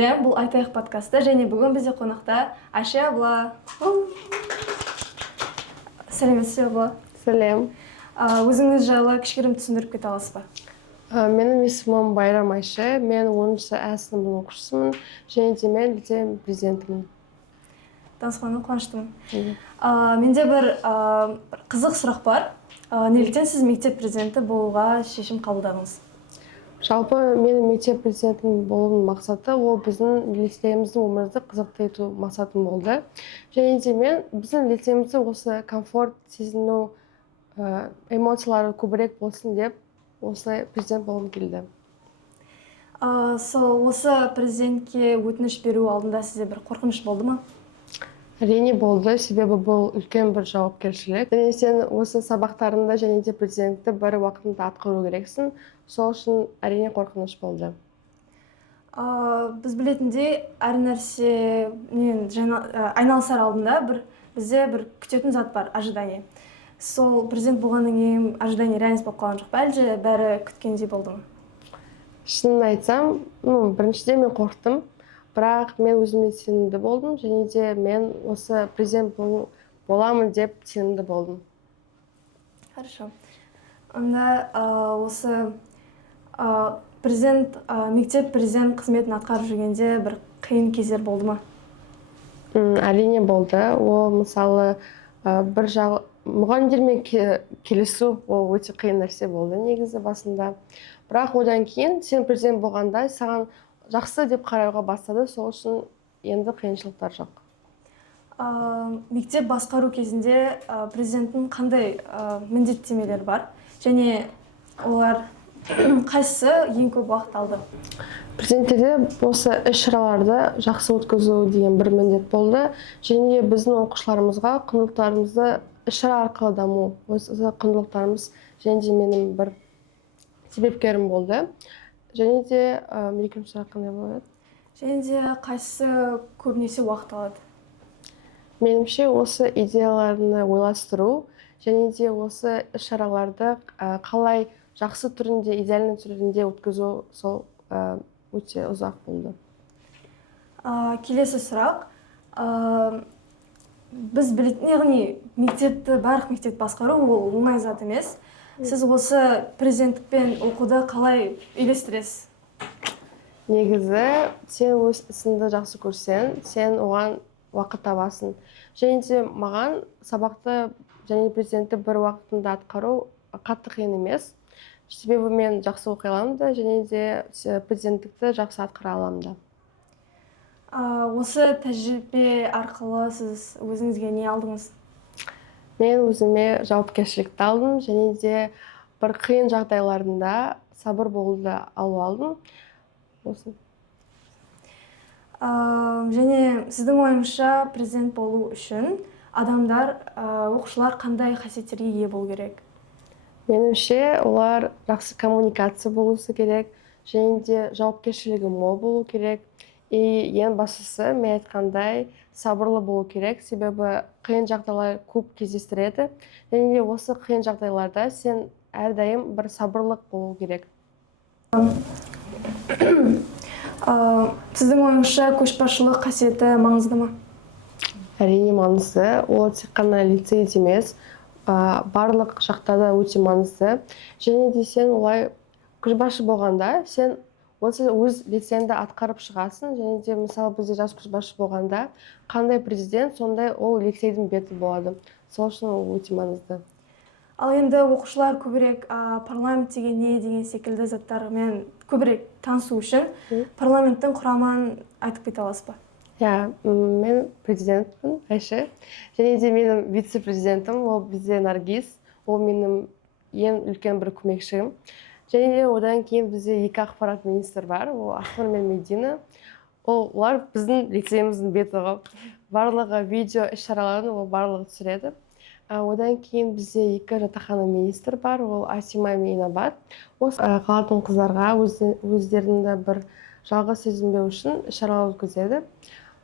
Сәлем, бұл Айтайық подкасты, және бүгін бізде қонақта Айша абла. Сәлеметсіз абла. Сәлем. Өзіңіз жайлы кішігірім түсіндіріп кете аласыз ба? Менің есімім Байрам Айша, мен 10-шы А сыныбының оқушысымын, және де мен лицей президентімін. Танысқаныма қуаныштымын. Менде бір қызық сұрақ бар. Неліктен сіз мектеп президенті болуға шешім қабылдадыңыз? Жалпы менің мектеп президентінің болуының мақсаты ол біздің лицейіміздің өмірді қызықты ету мақсатым болды. Және де мен біздің лицейімізде осы комфорт сезіну эмоциялары көбірек болсын деп осылай президент болғым келді. Осы президентке өтініш беру алдында сізде бір қорқыныш болды ма? Әрине болды, себебі бұл үлкен бір жауапкершілік. Және сен осы сабақтарында және де президентті бір уақытында атқару керексің. Сол үшін әрине қорқыныш болды. Біз білетіндей, әр нәрсе айналысар алдында бізде бір күтетін зат бар, ожидание. Сол президент болғаннан кейін ожидание реальность болып қалған жоқ па, әлде бәрі күткендей болды ма? Шынын айтсам, біріншіден мен қорықтым. Бірақ мен өзіме сенімді болдым, және де мен осы президент боламын деп сенімді болдым. Хорошо. Онда осы мектеп президент қызметін атқарып жүргенде бір қиын кездер болды ма? Әрине болды. Ол мысалы мұғалімдермен келісу ол өте қиын нәрсе болды негізі басында. Бірақ одан кейін сен президент болғанда саған жақсы деп қарауға бастады, сол үшін енді қиыншылықтар жоқ. Мектеп басқару кезінде президенттің қандай міндеттемелері бар? Және олар қайсысы ең көп уақыт алды? Президентте осы іс-шараларды жақсы өткізу деген бір міндет болды. Және біздің оқушыларымызға құндылықтарымызды іс-шара арқылы даму. Осы құндылықтарымыз және де менің бір себепкерім болды. Және де екінші сұрақ қандай болады? Және де қайсысы көбінесе уақыт алады? Меніңше осы идеяларны ойластыру, және де осы іс-шараларды қалай жақсы түрінде, идеальный түрінде өткізу сол өте ұзақ болды. Келесі сұрақ. Біз білетін, яғни барлық мектеп басқару ол оңай зат емес. Сіз осы президенттікпен оқуды қалай үйлестіресіз? Негізі, сен өз ісіңді жақсы көрсең, сен оған уақыт табасың. Және де маған сабақты және президентті бір уақытында атқару қатты қиын емес. Себебі мен жақсы оқи аламын да, және де президенттікті жақсы атқара аламын да. Осы тәжірибе арқылы сіз өзіңізге не алдыңыз? Мен өзіме жауапкершілікті алдым, және де бір қиын жағдайларында сабыр болуды алдым. Осы. Және сіздің ойыңызша президент болу үшін оқушылар қандай қасиеттерге ие болу керек? Меніңше, олар жақсы коммуникация болусы керек, және де жауапкершілігі мол болу керек. Ең бастысы, мен айтқандай, сабырлы болу керек, себебі қиын жағдайлар көп кездестіреді. Және де осы қиын жағдайларда сен әрдайым бір сабырлық болу керек. Сіздің ойыңызша көшбасшылық қасиеті маңызды ма? Әрине маңызды. Ол тек қана лицейде емес, барлық жағдайда өте маңызды. Және де сен олай көшбасшы болғанда, сен өз лицейіңді атқарып шығасың. Және де мысалы бізде жас көшбасшы болғанда, қандай президент, сондай ол лицейдің беті болады. Сол үшін ол өте маңызды. Ал енді оқушылар көбірек парламент деген не деген секілді заттармен көбірек танысу үшін парламенттің құрамын айтып кете аласыз ба? Мен президентпін, Айша. Және де менің вице-президентім, ол бізде Наргиз. Ол менің ең үлкен бір көмекшім. Және де одан кейін бізде 2 ақпарат министр бар, ол Ахмар мен Медина. Олар біздің лицейіміздің беті ғой. Барлығы видео іс-шараларын ол барлығы түсіреді. Одан кейін бізде 2 жатақхана министр бар, ол Асима мен Инабат. Осы қалатын қыздарға өздерінде бір жалғыз сезінбеу үшін іс-шаралар өткізеді.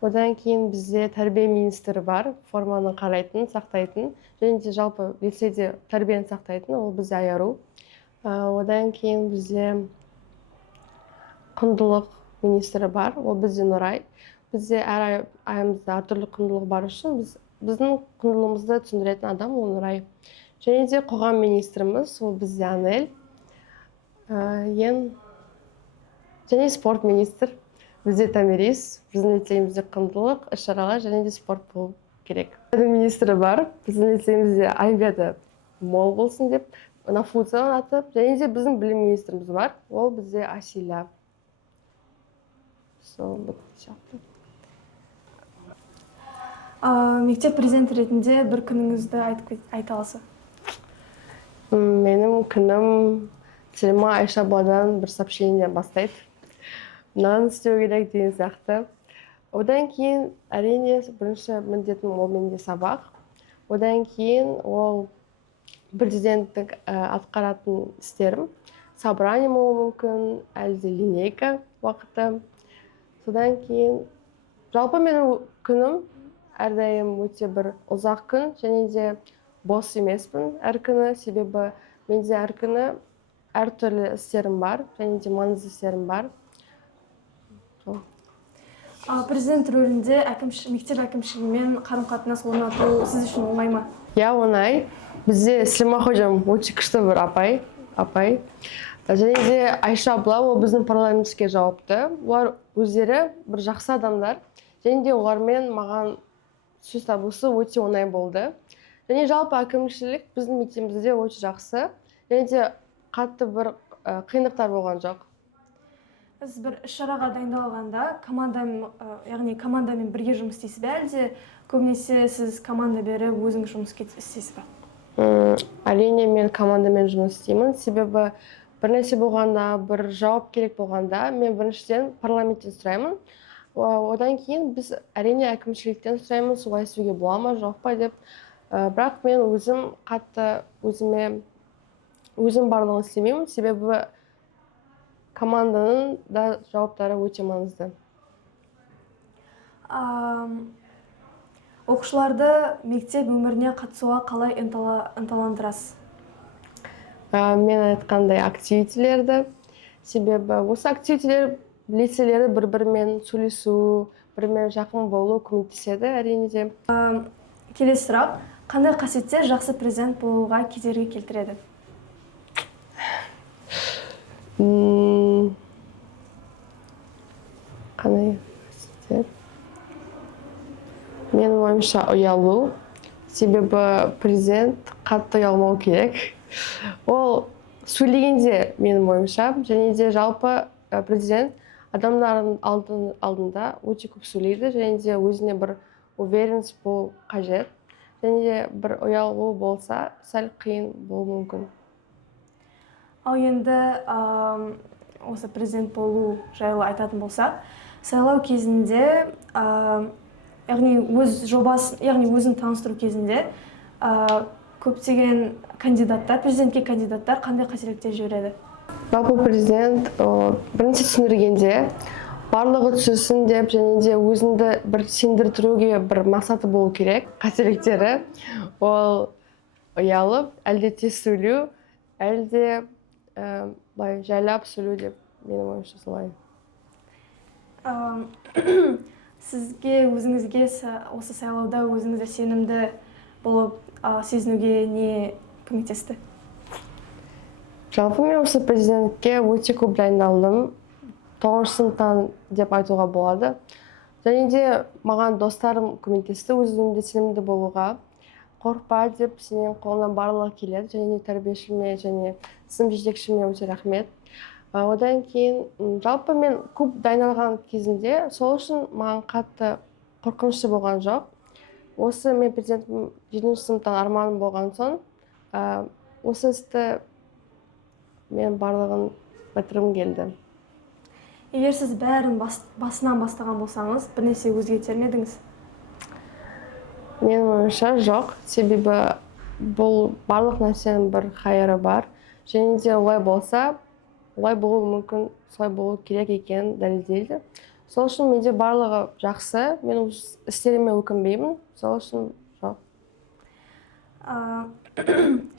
Одан кейін бізде тәрбие министрі бар, форманы қарайтын, сақтайтын, және де жалпы лицейде тәрбиені сақтайтын, ол бізде Аяру. Одан кейін бізде құндылық министрі бар, ол бізде Нұрай. Бізде әр айымызда әртүрлі құндылық бар үшін біздің құндылығымызды түсіндіретін адам ол Нұрай. Және де қоғам министріміз, ол бізде Анель. Және спорт министр бізде Тамирис. Біздің лицейімізде құндылық, іс-шаралар және де спорт болу керек. Министрі бар, біздің лицейімізде олимпиада мол болсын деп, Нафуца атып, және де біздің білім министріміз бар, ол бізде Асиля. Мектеп президенті ретінде бір күніңізді айта аласыз? Менің күнім Сәлима Айша Бладан бір сообщение бастайды. Мынаны істеу керек деген сияқты. Одан кейін әрине бірінші міндетім ол менде сабақ. Одан кейін ол президенттік атқаратын істерім. Собрание болуы мүмкін, әлде линейка уақыты. Содан кейін жалпы менің күнім әрдайым өте бір ұзақ күн, және де бос емеспін әр күні, себебі менде әр күні әртүрлі істерім бар, және де маңызды істерім бар. Президент рөлінде мектеп әкімшілігімен қарым-қатынас орнату сіз үшін оңай ма? Я, оңай. Бізде Сілима хожам өте күшті бір апай. Және де Айша абла, ол біздің парламентке жауапты. Олар өздері бір жақсы адамдар. Және де олармен маған сөз табысы өте оңай болды. Және жалпы әкімшілік біздің мектебімізде өте жақсы. Және де қатты бір қиындықтар болған жоқ. Сіз бір іс-шараға дайындалғанда командамен бірге жұмыс істейсіз бе, әлде көбінесе сіз команда беріп өзіңіз жұмыс істейсіз бе? Әрине мен командамен жұмыс істеймін, себебі бір нәрсе болғанда, бір жауап керек болғанда, мен біріншіден парламенттен сұраймын. Одан кейін біз әрине әкімшіліктен сұраймын, солай істеуге бола ма, жоқ па деп. Бірақ мен өзім қатты өзім барлығын істемеймін, себебі команданың да жауаптары өте маңызды. Оқушыларды мектеп өміріне қатысуға қалай ынталандырасыз? Мен айтқандай активитилерді, себебі осы активитилер лицейлері бір-бірімен сөйлесу, бір-бірімен жақын болу көмектеседі әрине де. Келесі сұрақ, қандай қасиеттер жақсы президент болуға кедергі келтіреді? Қандай қасиеттер? Менің ойымша ұялу, себебі президент қатты ұялмау керек. Ол сөйлегенде менің ойымша, және де жалпы президент адамдардың алдында өте көп сөйлейді, және де өзіне бір уверенность болу қажет. Және де бір ұялу болса, сәл қиын болуы мүмкін. Ал енді осы президент болу жайлы айтатын болсақ, сайлау кезінде, яғни өзін таныстыру кезінде көптеген президентке кандидаттар қандай қателіктер жібереді? Жалпы президент бірінші түсіндіргенде барлығы түсінсін деп, және де өзіңді бір сендіртіруге бір мақсаты болу керек. Қателіктері ол ұялып, әлде тез сөйлеу, әлде жайлап сөйлеу деп менің ойымша солай. Сізге өзіңізге осы сайлауда өзіңізді сенімді болып сезінуге не көмектесті? Жалпы мен осы президентке өте көп дайындалдым. 9 сыныптан деп айтуға болады. Және де маған достарым көмектесті өзімде сенімді болуға. Қорықпа деп, сенен қолынан барлығы келеді, және тәрбиешіме, және сынып жетекшіме өте рахмет. Одан кейін жалпы мен көп дайындалған кезінде, сол үшін маған қатты қорқынышты болған жоқ. Осы мен президентім 7-ші сыныптан арманым болған соң, осы істі мен барлығын бітіргім келді. Егер сіз бәрін басынан бастаған болсаңыз, бірнәрсе өзгертер ме едіңіз? Менің ойымша жоқ, себебі бұл барлық нәрсенің бір қайыры бар. Және де олай болса, олай болуы мүмкін, солай болу керек екенін дәлелдейді. Сол үшін менде барлығы жақсы, мен өз істеріме өкінбеймін, сол үшін жоқ.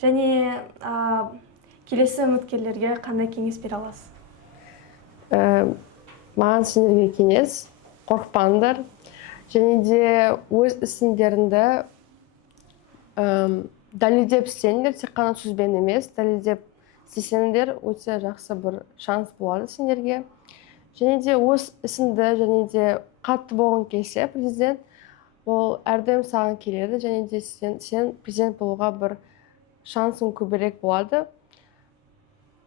Және келесі үміткерлерге қандай кеңес бере аласыз? маған сендерге кеңес, қорықпаңдар. Және де өз ісіңдеріңді дәлелдеп істеңдер, тек қана сөзбен емес, дәлелдеп істесеңдер, өте жақсы бір шанс болады сендерге. Және де өз ісіңді, және де қатты болғың келсе, президент, ол әрдайым саған келеді, және де сен президент болуға бір шансың көбірек болады.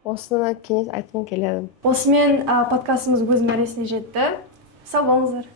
Осыны кеңес айтқым келеді. Осымен подкастымыз өз мәресіне жетті. Сау болыңыздар.